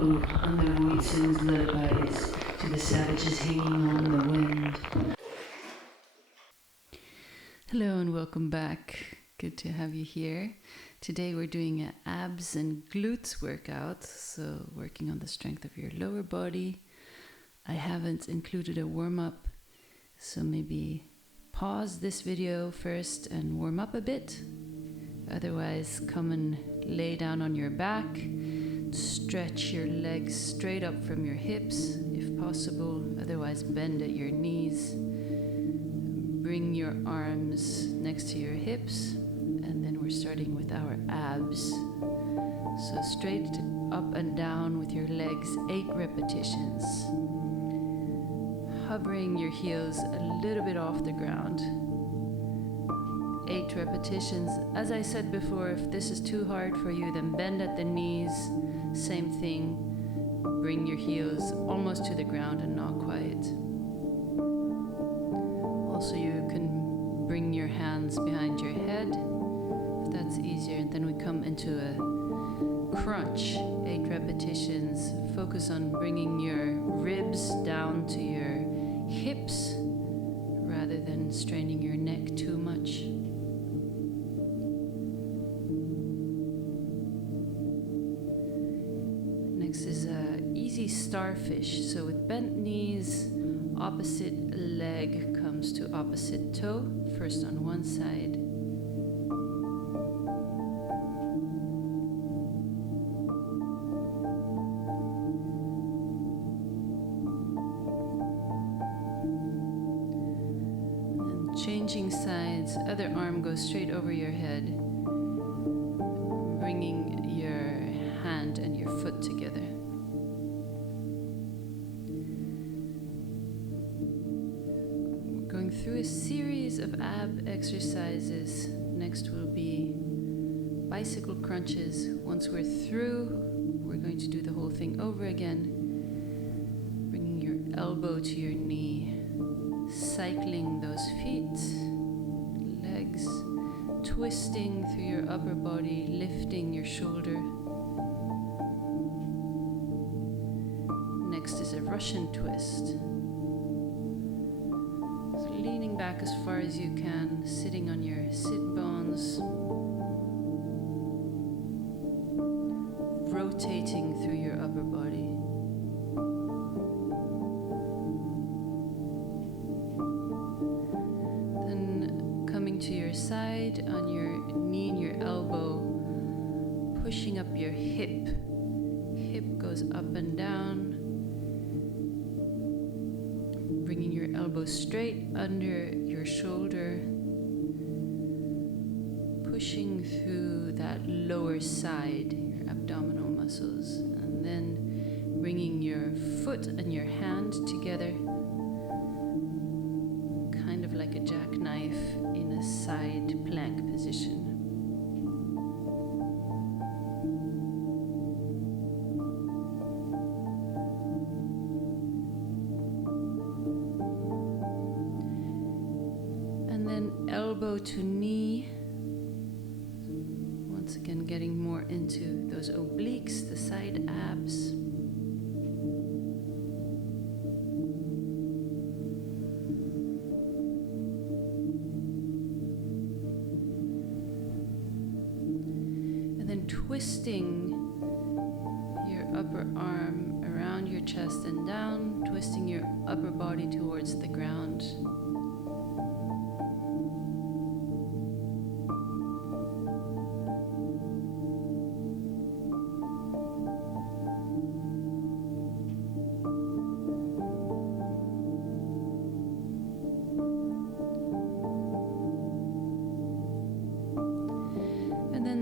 Oh, and the void sings lullabies to the savages hanging on the wind. Hello and welcome back. Good to have you here. Today we're doing an abs and glutes workout, so working on the strength of your lower body. I haven't included a warm-up, so maybe pause this video first and warm up a bit. Otherwise, come and lay down on your back. Stretch your legs straight up from your hips, if possible. Otherwise, bend at your knees. Bring your arms next to your hips. And then we're starting with our abs. So straight up and down with your legs, 8 repetitions. Hovering your heels a little bit off the ground. 8 repetitions. As I said before, if this is too hard for you, then bend at the knees. Same thing. Bring your heels almost to the ground and not quite. Also, you can bring your hands behind your head, if that's easier. And then we come into a crunch. 8 repetitions. Focus on bringing your ribs down to your hips rather than straining your neck too much. Next is a easy starfish. So with bent knees, opposite leg comes to opposite toe, first on one side. And changing sides, other arm goes straight over your head, bringing your hand and your foot together. We're going through a series of ab exercises. Next will be bicycle crunches. Once we're through, we're going to do the whole thing over again. Bringing your elbow to your knee, cycling those feet, legs, twisting through your upper body, lifting your shoulder. Next is a Russian twist. So leaning back as far as you can, sitting on your sit bones, rotating through your upper body. Then coming to your side on your knee and your elbow, pushing up your hip. Hip goes up and down. Bringing your elbow straight under your shoulder, pushing through that lower side, your abdominal muscles, and then bringing your foot and your hand together, kind of like a jackknife in a side plank position. Elbow to knee. Once again, getting more into those obliques, the side abs. And then twisting your upper arm around your chest and down, twisting your upper body towards the ground.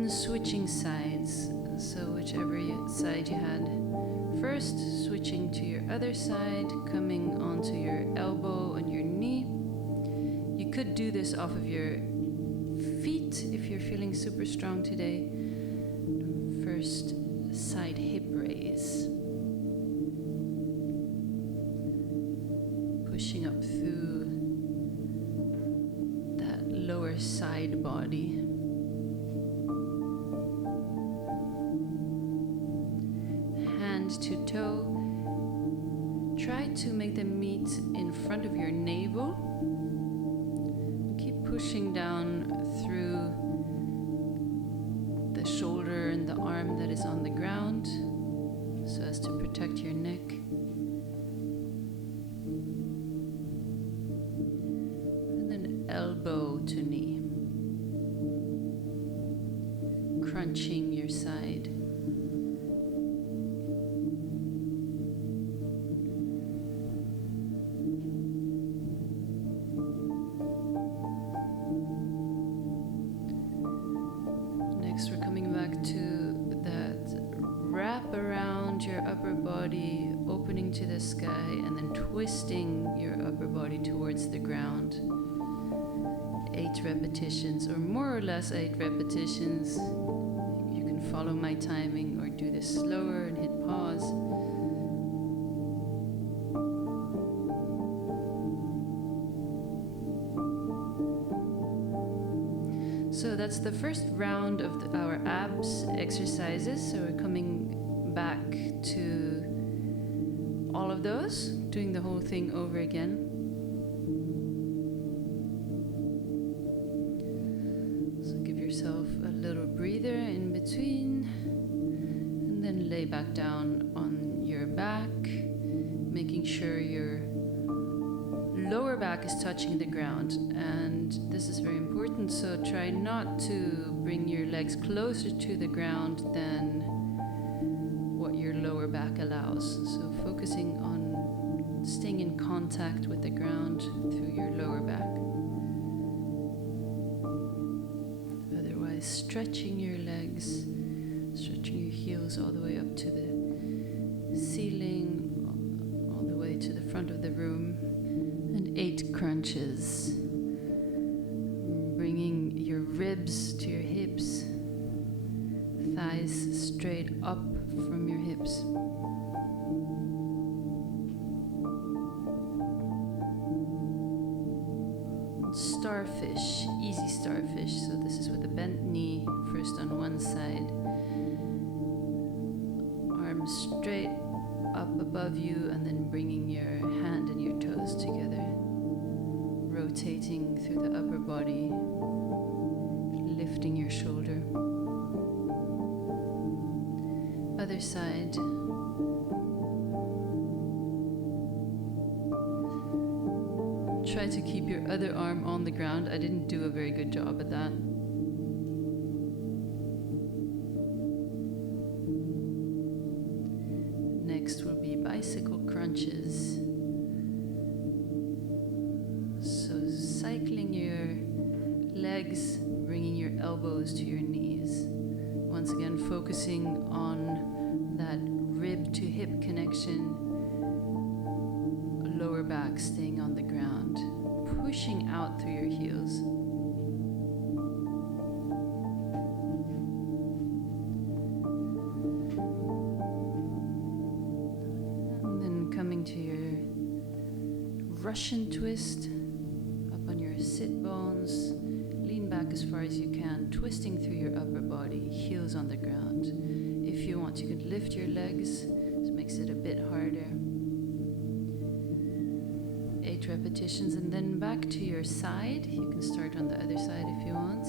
Switching sides, so whichever side you had first, switching to your other side, coming onto your elbow and your knee. You could do this off of your feet if you're feeling super strong today. First, side hip raise. Pushing up through that lower side body. hand to toe. Try to make them meet in front of your navel. Keep pushing down through the shoulder and the arm that is on the ground so as to protect your neck. And then elbow to knee. Crunching your side. Next, we're coming back to that wrap around your upper body, opening to the sky, and then twisting your upper body towards the ground. 8 repetitions, or more or less 8 repetitions. You can follow my timing or do this slower and hit pause. So that's the first round of our abs exercises. So we're coming back to all of those, doing the whole thing over again. So give yourself a little breather in between, and then lay back down on your back, making sure your lower back is touching the ground, and this is very important, so try not to bring your legs closer to the ground than what your lower back allows. So focusing on staying in contact with the ground through your lower back. Otherwise, stretching your legs, stretching your heels all the way up to the ceiling, all the way to the front of the room. And 8 crunches, bringing your ribs to your hips, thighs straight up from your hips. Starfish, easy starfish. So this is with a bent knee, first on one side, arms straight up above you, and then bringing your hand and your toes together, rotating through the upper body, lifting your shoulder. Other side. Try to keep your other arm on the ground. I didn't do a very good job at that. Next will be bicycle crunches. So cycling your legs, bringing your elbows to your knees. Once again, focusing on that rib to hip connection, lower back staying on the ground, pushing out through your heels. To your Russian twist, up on your sit bones, lean back as far as you can, twisting through your upper body, heels on the ground. If you want, you can lift your legs, this makes it a bit harder. 8 repetitions, and then back to your side. You can start on the other side if you want.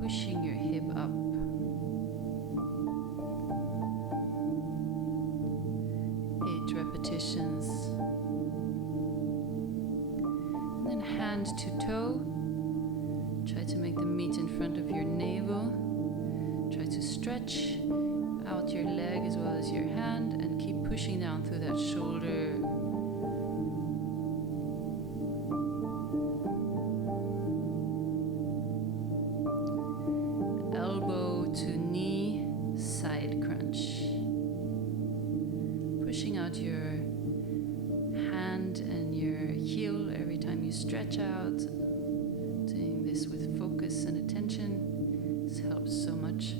Pushing your hip up. 8 repetitions. And then hand to toe. Try to make them meet in front of your navel. Try to stretch out your leg as well as your hand and keep pushing down through that shoulder. Elbow to knee, side crunch. Pushing out your hand and your heel every time you stretch out. Doing this with focus and attention. This helps so much.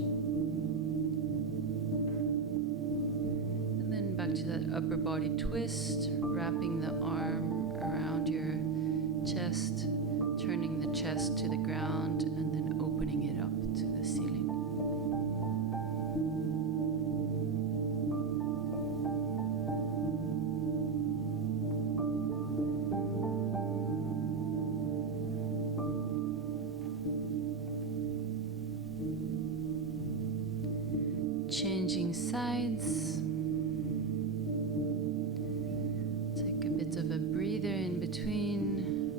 And then back to that upper body twist, wrapping the arm around your chest, turning the chest to the ground, and then opening it up to the ceiling. changing sides. Take a bit of a breather in between.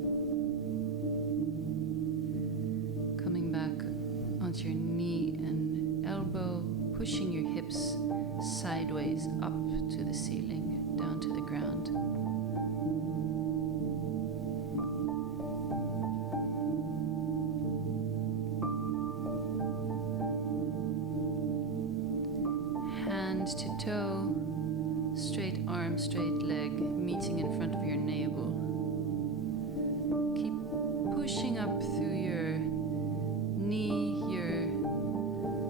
Coming back onto your knee and elbow, pushing your hips sideways up to the ceiling, down to the ground. Hand to toe, straight arm, straight leg, meeting in front of your navel. Keep pushing up through your knee,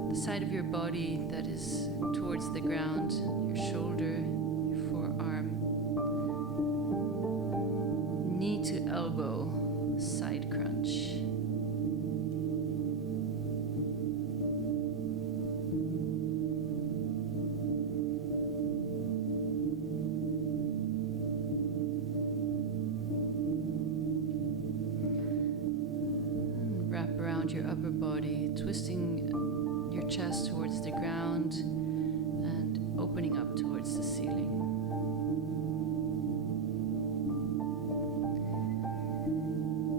the side of your body that is towards the ground, your shoulder, your forearm. Knee to elbow, side crunch. Wrap around your upper body, twisting your chest towards the ground and opening up towards the ceiling.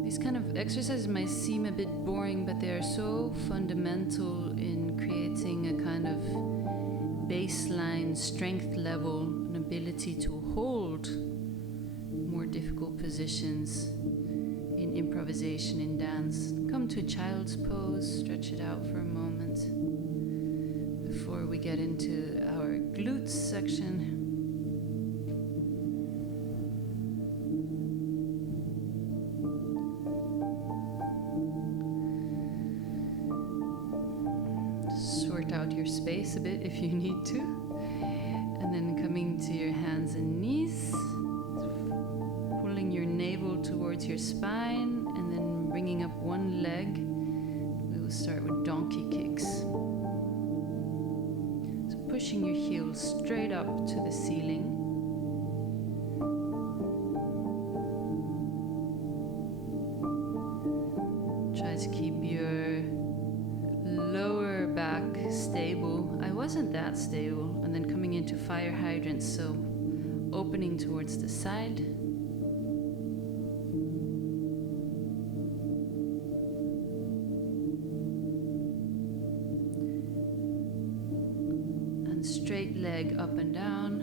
These kind of exercises might seem a bit boring, but they are so fundamental in creating a kind of baseline strength level, an ability to hold more difficult positions in improvisation, in dance. Come to a child's pose, stretch it out for a moment before we get into our glutes section. Sort out your space a bit if you need to. And then coming to your hands and knees, pulling your navel towards your spine, and then bringing up one leg. We will start with donkey kicks. So pushing your heels straight up to the ceiling. Try to keep your lower back stable. I wasn't that stable. And then coming into fire hydrants, so opening towards the side. Straight leg up and down.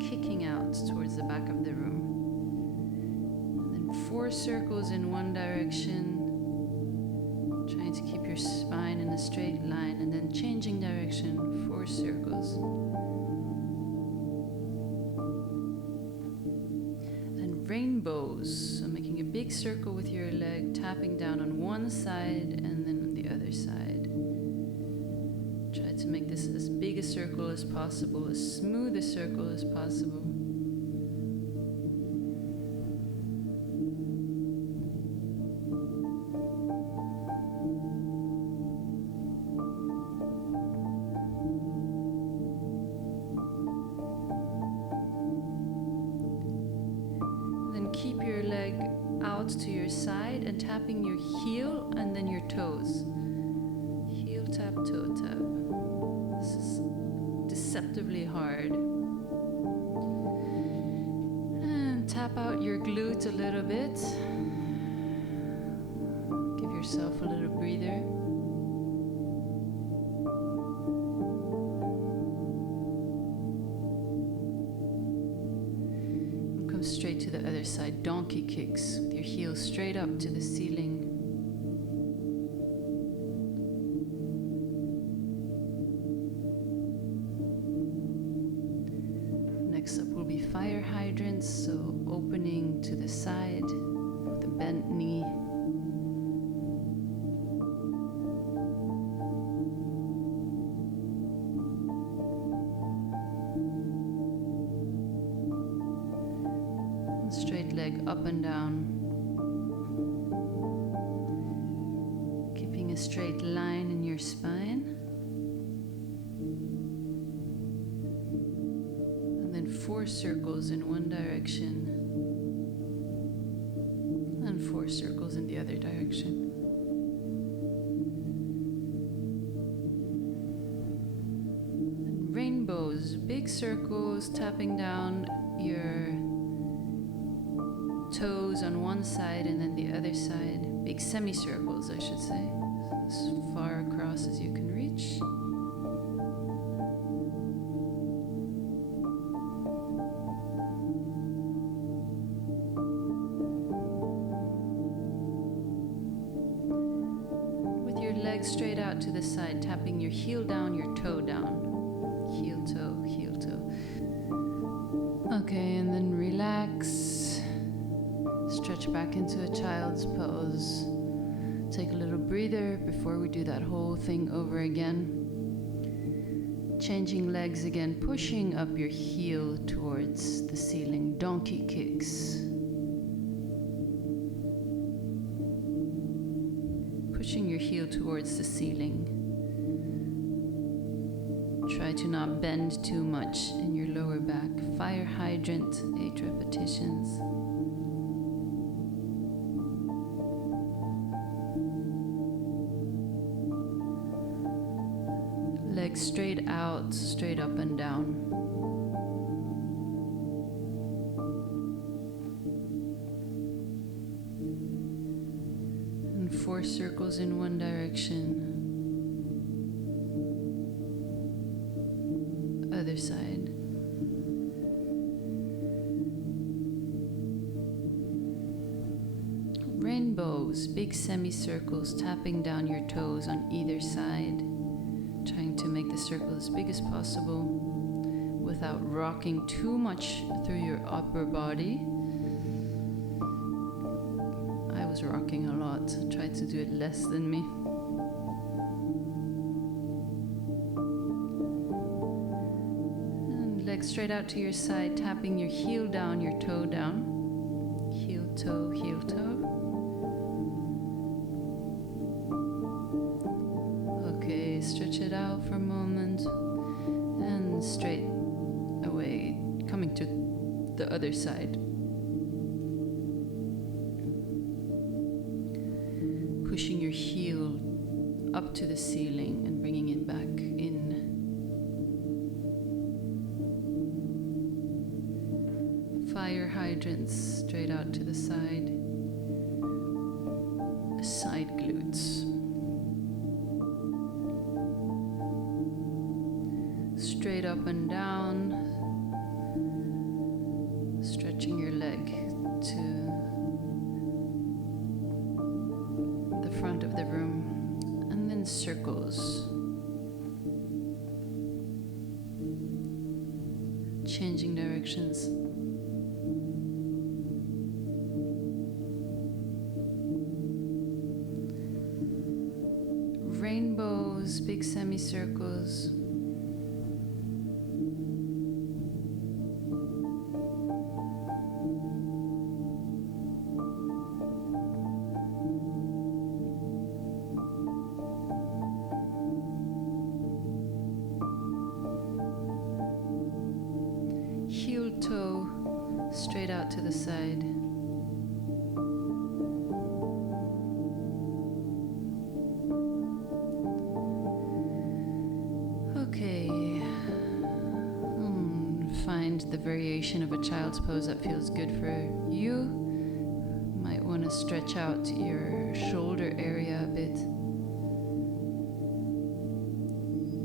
Kicking out towards the back of the room. And then 4 circles in one direction. Trying to keep your spine in a straight line, and then changing direction, 4 circles. Rainbows, so making a big circle with your leg, tapping down on one side and then on the other side. Try to make this as big a circle as possible, as smooth a circle as possible. Keep your leg out to your side and tapping your heel and then your toes. Heel tap, toe tap. This is deceptively hard. And tap out your glute a little bit. Give yourself a little breather. Straight to the other side, donkey kicks with your heels straight up to the ceiling. Next up will be fire hydrants, so opening to the side with a bent knee. Straight leg up and down. Keeping a straight line in your spine. And then 4 circles in one direction. And 4 circles in the other direction. And rainbows, big circles, tapping down your toes on one side and then the other side. Big semicircles, I should say, as far across as you can reach. Straight out to the side, tapping your heel down, your toe down. Heel, toe, heel, toe. Okay, and then relax. Stretch back into a child's pose. Take a little breather before we do that whole thing over again. Changing legs again, pushing up your heel towards the ceiling. Donkey kicks. Pushing your heel towards the ceiling. Try to not bend too much in your lower back. Fire hydrant, 8 repetitions. Legs straight out, straight up and down. And 4 circles in one direction. Other side. Rainbows, big semicircles, tapping down your toes on either side, trying to make the circle as big as possible without rocking too much through your upper body. I was rocking a lot, tried to do it less than me. Straight out to your side, tapping your heel down, your toe down. Heel, toe, heel, toe. Okay, stretch it out for a moment. And straight away, coming to the other side. Pushing your heel up to the ceiling and bringing it back in. Fire hydrants straight out to the side. Side glutes. Straight up and down. Stretching your leg to the front of the room. And then circles. Changing directions. Rainbows, big semicircles. Heel toe straight out to the side. Find the variation of a child's pose that feels good for you. Might want to stretch out your shoulder area a bit.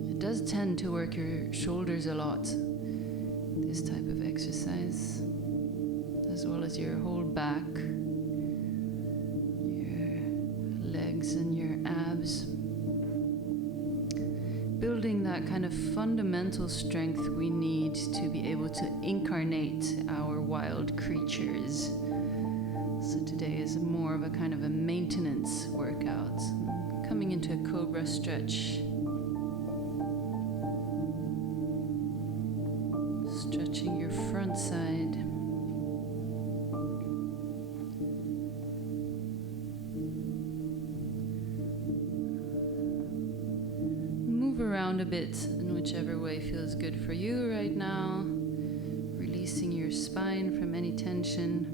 It does tend to work your shoulders a lot, this type of exercise, as well as your whole back, your legs and your abs. Building that kind of fundamental strength we need to be able to incarnate our wild creatures. So today is more of a kind of a maintenance workout. Coming into a cobra stretch. Stretching your front side. Around a bit in whichever way feels good for you right now, releasing your spine from any tension.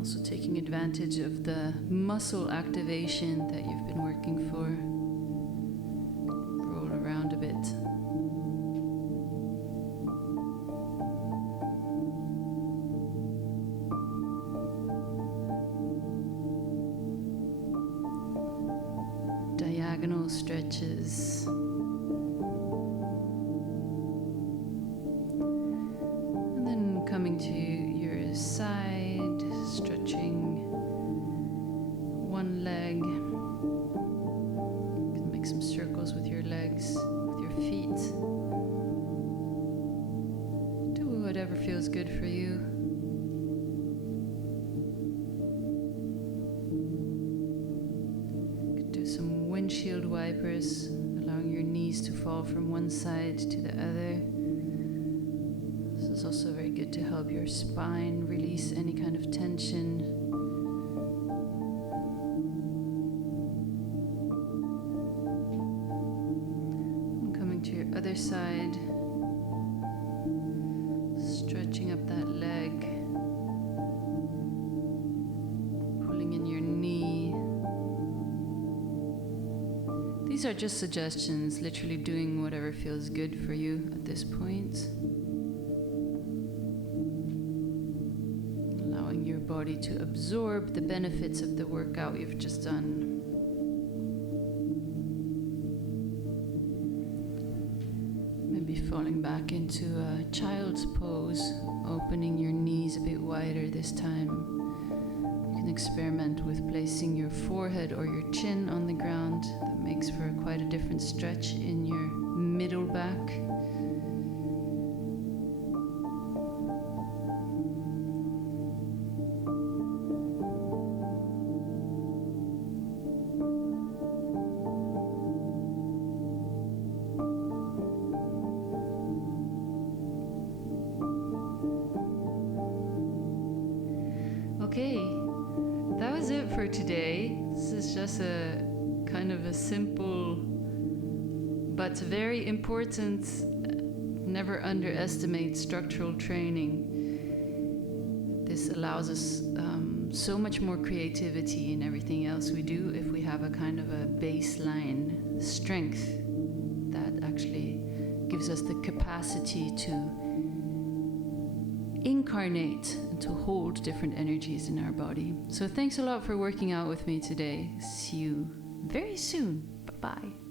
Also taking advantage of the muscle activation that you've been working for. Roll around a bit. Diagonal stretches. And then coming to your side, stretching one leg. You can make some circles with your legs, with your feet. Do whatever feels good for you. Some windshield wipers, allowing your knees to fall from one side to the other. This is also very good to help your spine release any kind of tension. And coming to your other side, stretching up that leg, pulling in your knee. These are just suggestions, literally doing whatever feels good for you at this point. Allowing your body to absorb the benefits of the workout you've just done. Maybe falling back into a child's pose, opening your knees a bit wider this time. You can experiment with placing your forehead or your chin on the ground. That makes for quite a different stretch in your middle back. Okay, that was it for today. This is just a kind of a simple but very important, never underestimate structural training. This allows us so much more creativity in everything else we do if we have a kind of a baseline strength that actually gives us the capacity to incarnate and to hold different energies in our body. So thanks a lot for working out with me today. See you very soon. Bye-bye.